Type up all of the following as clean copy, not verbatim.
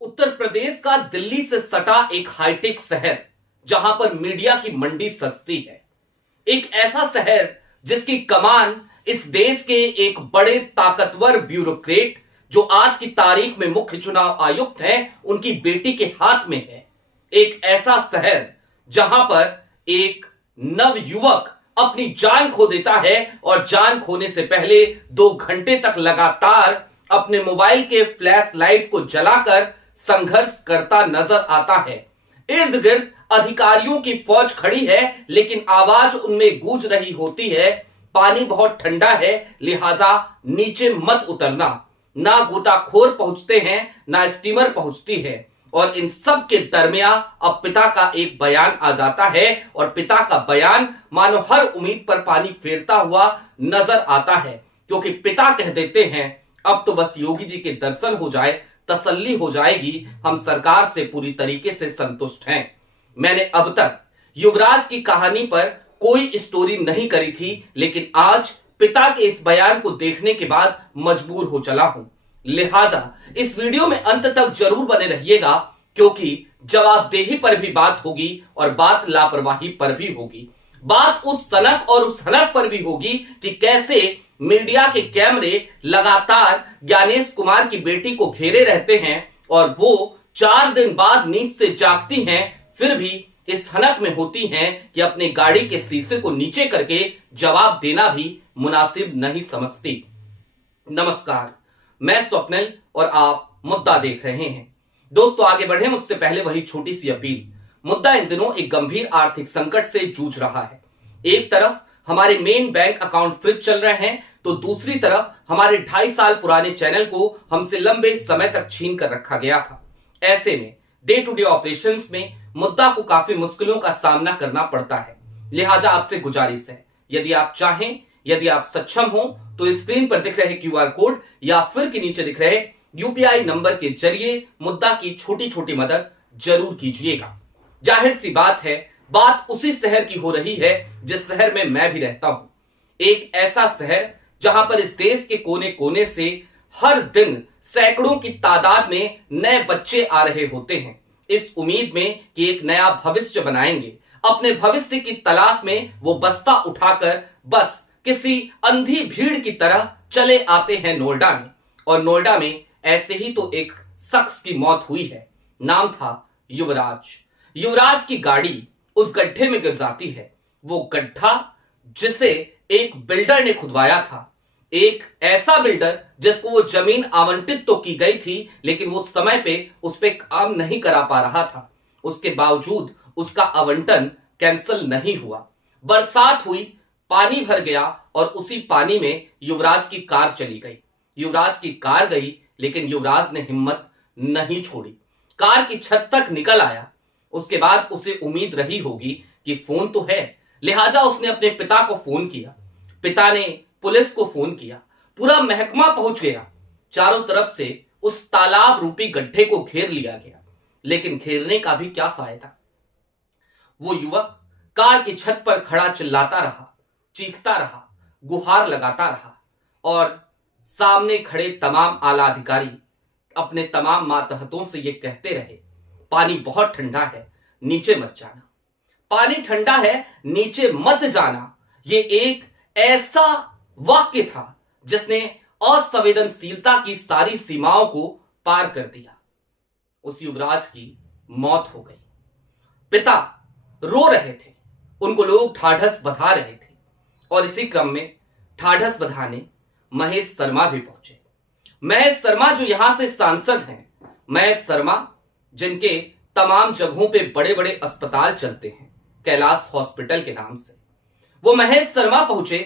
उत्तर प्रदेश का दिल्ली से सटा एक हाईटेक शहर जहां पर मीडिया की मंडी सस्ती है। एक ऐसा शहर जिसकी कमान इस देश के एक बड़े ताकतवर ब्यूरोक्रेट जो आज की तारीख में मुख्य चुनाव आयुक्त हैं उनकी बेटी के हाथ में है। एक ऐसा शहर जहां पर एक नव युवक अपनी जान खो देता है और जान खोने से पहले 2 घंटे तक लगातार अपने मोबाइल के फ्लैश लाइट को जलाकर संघर्ष करता नजर आता है। इर्द गिर्द अधिकारियों की फौज खड़ी है लेकिन आवाज उनमें गूंज रही होती है, पानी बहुत ठंडा है लिहाजा नीचे मत उतरना। ना गोताखोर पहुंचते हैं ना स्टीमर पहुंचती है और इन सब के दरमियान अब पिता का एक बयान आ जाता है और पिता का बयान मानो हर उम्मीद पर पानी फेरता हुआ नजर आता है, क्योंकि पिता कह देते हैं अब तो बस योगी जी के दर्शन हो जाए, तसल्ली हो जाएगी, हम सरकार से पूरी तरीके से संतुष्ट हैं। मैंने अब तक युवराज की कहानी पर कोई स्टोरी नहीं करी थी, लेकिन आज पिता के इस बयान को देखने के बाद मजबूर हो चला हूं। लिहाजा इस वीडियो में अंत तक जरूर बने रहिएगा, क्योंकि जवाबदेही पर भी बात होगी और बात लापरवाही पर भी होगी। बात उस सनक और उस हनक पर भी होगी कि कैसे मीडिया के कैमरे लगातार ज्ञानेश कुमार की बेटी को घेरे रहते हैं और वो 4 दिन बाद नींद से जागती हैं, फिर भी इस हनक में होती हैं कि अपने गाड़ी के शीशे को नीचे करके जवाब देना भी मुनासिब नहीं समझती। नमस्कार, मैं स्वप्निल और आप मुद्दा देख रहे हैं। दोस्तों आगे बढ़े मुझसे पहले वही छोटी सी अपील। मुद्दा इन दिनों एक गंभीर आर्थिक संकट से जूझ रहा है। एक तरफ हमारे मेन बैंक अकाउंट फ्रीज चल रहे हैं तो दूसरी तरफ हमारे 2.5 साल पुराने चैनल को हमसे लंबे समय तक छीन कर रखा गया था। ऐसे में डे टू डे ऑपरेशंस में मुद्दा को काफी मुश्किलों का सामना करना पड़ता है। लिहाजा आपसे गुजारिश है, यदि आप चाहें, यदि आप सक्षम हो तो स्क्रीन पर दिख रहे QR कोड या फिर के नीचे दिख रहे UPI नंबर के जरिए मुद्दा की छोटी छोटी मदद जरूर कीजिएगा। जाहिर सी बात है, बात उसी शहर की हो रही है जिस शहर में मैं भी रहता हूं। एक ऐसा शहर जहां पर इस देश के कोने कोने से हर दिन सैकड़ों की तादाद में नए बच्चे आ रहे होते हैं, इस उम्मीद में कि एक नया भविष्य बनाएंगे। अपने भविष्य की तलाश में वो बस्ता उठाकर बस किसी अंधी भीड़ की तरह चले आते हैं नोएडा में। और नोएडा में ऐसे ही तो एक शख्स की मौत हुई है, नाम था युवराज। युवराज की गाड़ी उस गड्ढे में गिर जाती है, वो गड्ढा जिसे एक बिल्डर ने खुदवाया था। एक ऐसा बिल्डर जिसको वो जमीन आवंटित तो की गई थी लेकिन वो समय पे उस पे काम नहीं करा पा रहा था, उसके बावजूद उसका आवंटन कैंसिल नहीं हुआ। बरसात हुई, पानी भर गया और उसी पानी में युवराज की कार चली गई। युवराज की कार गई लेकिन युवराज ने हिम्मत नहीं छोड़ी, कार की छत तक निकल आया। उसके बाद उसे उम्मीद रही होगी कि फोन तो है, लिहाजा उसने अपने पिता को फोन किया। पिता ने पुलिस को फोन किया, पूरा महकमा पहुंच गया। चारों तरफ से उस तालाब रूपी गड्ढे को घेर लिया गया, लेकिन घेरने का भी क्या फायदा। वो युवक कार की छत पर खड़ा चिल्लाता रहा, चीखता रहा, गुहार लगाता रहा और सामने खड़े तमाम आला अधिकारी अपने तमाम मातहतों से ये कहते रहे, पानी बहुत ठंडा है, नीचे मत जाना। पानी ठंडा है, नीचे मत जाना। ये एक ऐसा वाक्य था जिसने असंवेदनशीलता की सारी सीमाओं को पार कर दिया। उस युवराज की मौत हो गई। पिता रो रहे थे, उनको लोग ढाढ़स बधा रहे थे और इसी क्रम में ढाढ़स बधाने महेश शर्मा भी पहुंचे। महेश शर्मा जो यहां से सांसद हैं, महेश शर्मा जिनके तमाम जगहों पे बड़े बड़े अस्पताल चलते हैं कैलाश हॉस्पिटल के नाम से, वो महेश शर्मा पहुंचे,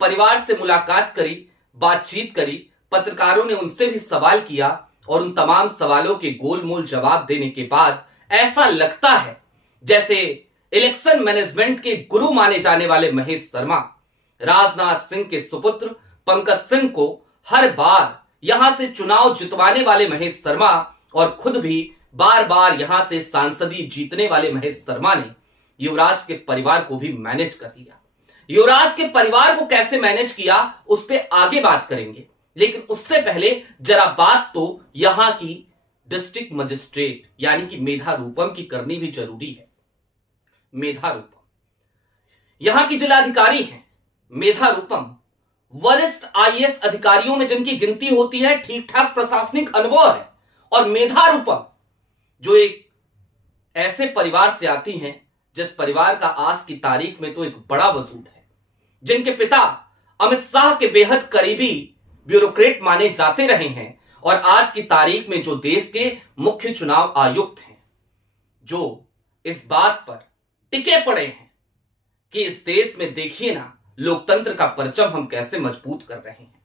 परिवार से मुलाकात करी, बातचीत करी, पत्रकारों ने उनसे भी सवाल किया और उन तमाम सवालों के गोलमोल जवाब देने के बाद ऐसा लगता है जैसे इलेक्शन मैनेजमेंट के गुरु माने जाने वाले महेश शर्मा राजनाथ सिंह के सुपुत्र पंकज सिंह को हर बार यहां से चुनाव जितवाने वाले महेश शर्मा और खुद भी बार बार यहां से सांसदी जीतने वाले महेश शर्मा ने युवराज के परिवार को भी मैनेज कर लिया। युवराज के परिवार को कैसे मैनेज किया उस पर आगे बात करेंगे, लेकिन उससे पहले जरा बात तो यहां की डिस्ट्रिक्ट मजिस्ट्रेट यानी कि मेधा रूपम की करनी भी जरूरी है। मेधा रूपम यहां की जिलाधिकारी हैं। मेधा रूपम वरिष्ठ आईएएस अधिकारियों में जिनकी गिनती होती है, ठीक ठाक प्रशासनिक अनुभव है। और मेधा रूपम जो एक ऐसे परिवार से आती हैं जिस परिवार का आज की तारीख में तो एक बड़ा वजूद है, जिनके पिता अमित शाह के बेहद करीबी ब्यूरोक्रेट माने जाते रहे हैं और आज की तारीख में जो देश के मुख्य चुनाव आयुक्त हैं, जो इस बात पर टिके पड़े हैं कि इस देश में देखिए ना लोकतंत्र का परचम हम कैसे मजबूत कर रहे हैं।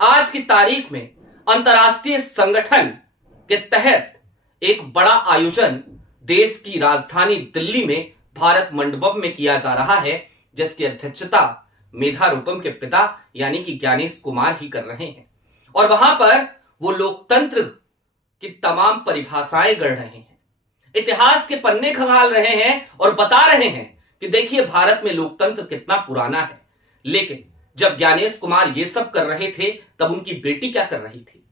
आज की तारीख में अंतर्राष्ट्रीय संगठन के तहत एक बड़ा आयोजन देश की राजधानी दिल्ली में भारत मंडपम में किया जा रहा है, जिसकी अध्यक्षता मेधा रूपम के पिता यानी कि ज्ञानेश कुमार ही कर रहे हैं। और वहां पर वो लोकतंत्र की तमाम परिभाषाएं गढ़ रहे हैं, इतिहास के पन्ने खंगाल रहे हैं और बता रहे हैं कि देखिए भारत में लोकतंत्र कितना पुराना है। लेकिन जब ज्ञानेश कुमार ये सब कर रहे थे तब उनकी बेटी क्या कर रही थी?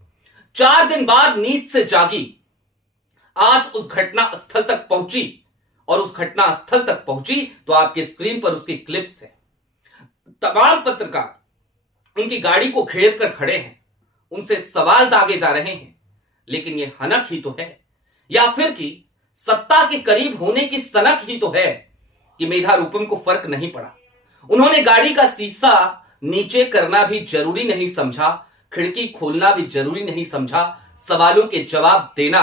4 दिन बाद नींद से जागी, आज उस घटना स्थल तक पहुंची और उस घटना स्थल तक पहुंची तो आपके स्क्रीन पर उसकी क्लिप्स है। तमाम पत्रकार उनकी गाड़ी को घेर कर खड़े हैं, उनसे सवाल दागे जा रहे हैं। लेकिन यह हनक ही तो है या फिर कि सत्ता के करीब होने की सनक ही तो है कि मेधा रूपम को फर्क नहीं पड़ा। उन्होंने गाड़ी का शीशा नीचे करना भी जरूरी नहीं समझा, खिड़की खोलना भी जरूरी नहीं समझा, सवालों के जवाब देना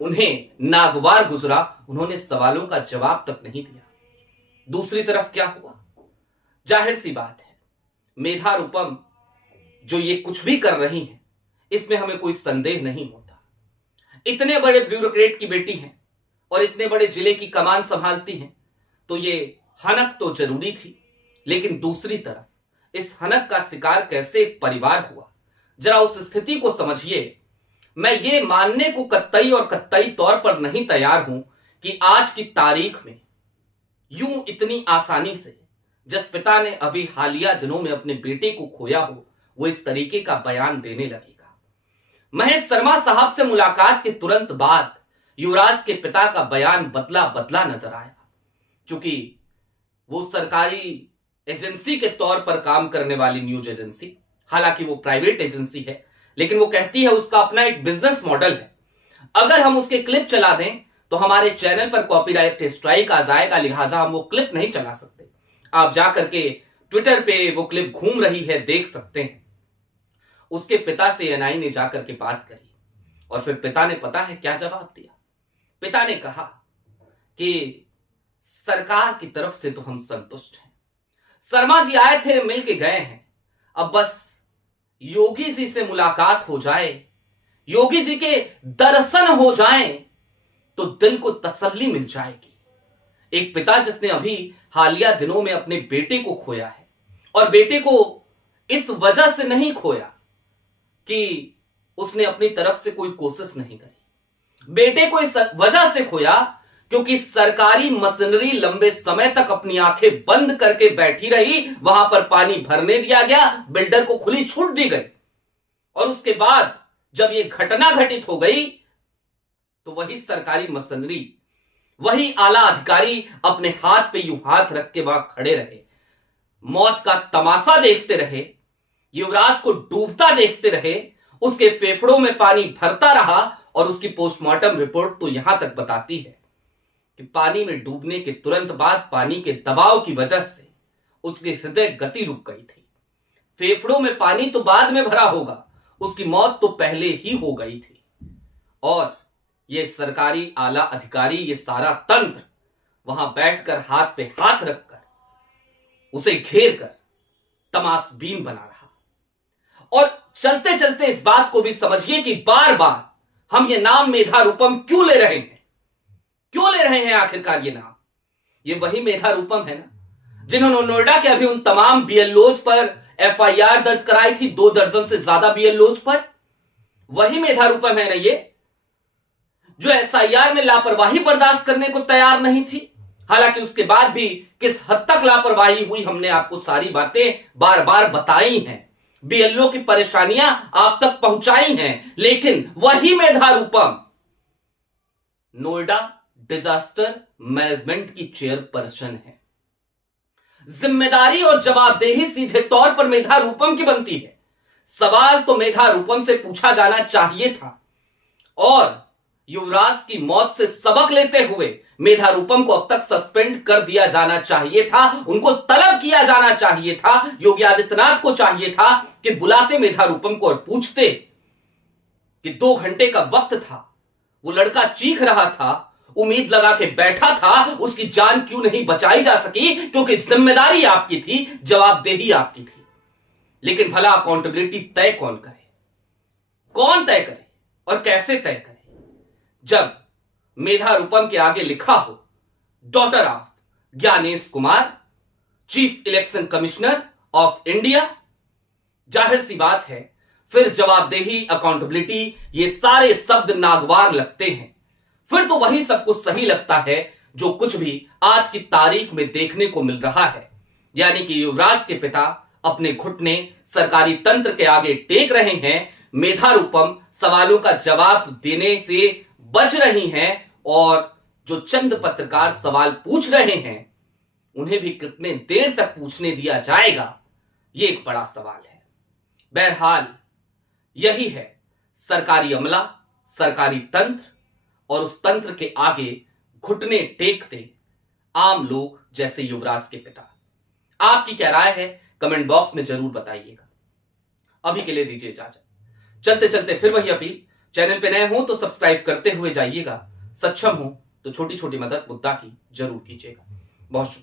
उन्हें नागवार गुजरा, उन्होंने सवालों का जवाब तक नहीं दिया। दूसरी तरफ क्या हुआ? जाहिर सी बात है, मेधा रूपम जो ये कुछ भी कर रही हैं इसमें हमें कोई संदेह नहीं होता। इतने बड़े ब्यूरोक्रेट की बेटी हैं और इतने बड़े जिले की कमान संभालती हैं, तो ये हनक तो जरूरी थी। लेकिन दूसरी तरफ इस हनक का शिकार कैसे एक परिवार हुआ, जरा उस स्थिति को समझिए। मैं ये मानने को कतई और कतई तौर पर नहीं तैयार हूं कि आज की तारीख में यूं इतनी आसानी से जिस पिता ने अभी हालिया दिनों में अपने बेटे को खोया हो, वो इस तरीके का बयान देने लगेगा। महेश शर्मा साहब से मुलाकात के तुरंत बाद युवराज के पिता का बयान बदला बदला नजर आया। क्योंकि वो सरकारी एजेंसी के तौर पर काम करने वाली न्यूज एजेंसी, हालांकि वो प्राइवेट एजेंसी है, लेकिन वो कहती है उसका अपना एक बिजनेस मॉडल है। अगर हम उसके क्लिप चला दें तो हमारे चैनल पर कॉपीराइट स्ट्राइक आ जाएगा, लिहाजा हम वो क्लिप नहीं चला सकते। आप जाकर के ट्विटर पे वो क्लिप घूम रही है, देख सकते हैं। उसके पिता से एनआई ने जाकर के बात करी और फिर पिता ने पता है क्या जवाब दिया? पिता ने कहा कि सरकार की तरफ से तो हम संतुष्ट हैं, शर्मा जी आए थे, मिल के गए हैं, अब बस योगी जी से मुलाकात हो जाए, योगी जी के दर्शन हो जाएं तो दिल को तसल्ली मिल जाएगी। एक पिता जिसने अभी हालिया दिनों में अपने बेटे को खोया है, और बेटे को इस वजह से नहीं खोया कि उसने अपनी तरफ से कोई कोशिश नहीं करी, बेटे को इस वजह से खोया क्योंकि सरकारी मशीनरी लंबे समय तक अपनी आंखें बंद करके बैठी रही, वहां पर पानी भरने दिया गया, बिल्डर को खुली छूट दी गई, और उसके बाद जब यह घटना घटित हो गई तो वही सरकारी मशीनरी, वही आला अधिकारी अपने हाथ पे यूं हाथ रख के वहां खड़े रहे, मौत का तमाशा देखते रहे, युवराज को डूबता देखते रहे, उसके फेफड़ों में पानी भरता रहा। और उसकी पोस्टमार्टम रिपोर्ट तो यहां तक बताती है कि पानी में डूबने के तुरंत बाद पानी के दबाव की वजह से उसकी हृदय गति रुक गई थी। फेफड़ों में पानी तो बाद में भरा होगा, उसकी मौत तो पहले ही हो गई थी। और ये सरकारी आला अधिकारी, ये सारा तंत्र वहां बैठकर हाथ पे हाथ रखकर उसे घेर कर तमाशबीन बना रहा। और चलते चलते इस बात को भी समझिए कि बार बार हम ये नाम मेधा रूपम क्यों ले रहे हैं, क्यों ले रहे हैं आखिरकार ये नाम? ये वही मेधा रूपम है ना जिन्होंने नोएडा के अभी उन तमाम बीएलओज पर एफआईआर दर्ज कराई थी, 2 दर्जन से ज्यादा बीएलओज पर। वही मेधा रूपम है ना ये जो एसआईआर में लापरवाही बर्दाश्त करने को तैयार नहीं थी। हालांकि उसके बाद भी किस हद तक लापरवाही हुई हमने आपको सारी बातें बार बार बताई हैं, बीएलओ की परेशानियां आप तक पहुंचाई हैं, लेकिन वही मेधा रूपम नोएडा डिजास्टर मैनेजमेंट की चेयरपर्सन है। जिम्मेदारी और जवाबदेही सीधे तौर पर मेधा रूपम की बनती है। सवाल तो मेधा रूपम से पूछा जाना चाहिए था और युवराज की मौत से सबक लेते हुए मेधा रूपम को अब तक सस्पेंड कर दिया जाना चाहिए था। उनको तलब किया जाना चाहिए था। योगी आदित्यनाथ को चाहिए था कि बुलाते मेधा रूपम को और पूछते कि 2 घंटे का वक्त था, वो लड़का चीख रहा था, उम्मीद लगा के बैठा था, उसकी जान क्यों नहीं बचाई जा सकी? क्योंकि जिम्मेदारी आपकी थी, जवाबदेही आपकी थी। लेकिन भला अकाउंटेबिलिटी तय कौन करे? कौन तय करे और कैसे तय करे? जब मेधा रूपम के आगे लिखा हो daughter of Gyanesh Kumar, chief election commissioner of India, जाहिर सी बात है फिर जवाबदेही, अकाउंटेबिलिटी, ये सारे शब्द नागवार लगते हैं। फिर तो वही सब कुछ सही लगता है जो कुछ भी आज की तारीख में देखने को मिल रहा है, यानी कि युवराज के पिता अपने घुटने सरकारी तंत्र के आगे टेक रहे हैं। मेधा रूपम सवालों का जवाब देने से बच रही हैं और जो चंद पत्रकार सवाल पूछ रहे हैं उन्हें भी कितने देर तक पूछने दिया जाएगा, ये एक बड़ा सवाल है। बहरहाल यही है सरकारी अमला, सरकारी तंत्र और उस तंत्र के आगे घुटने टेकते आम लोग जैसे युवराज के पिता। आपकी क्या राय है कमेंट बॉक्स में जरूर बताइएगा। अभी के लिए दीजिए इजाजत। चलते चलते फिर वही अपील, चैनल पे नए हो तो सब्सक्राइब करते हुए जाइएगा, सक्षम हो तो छोटी छोटी मदद मुद्दा की जरूर कीजिएगा। बहुत शुक्रिया।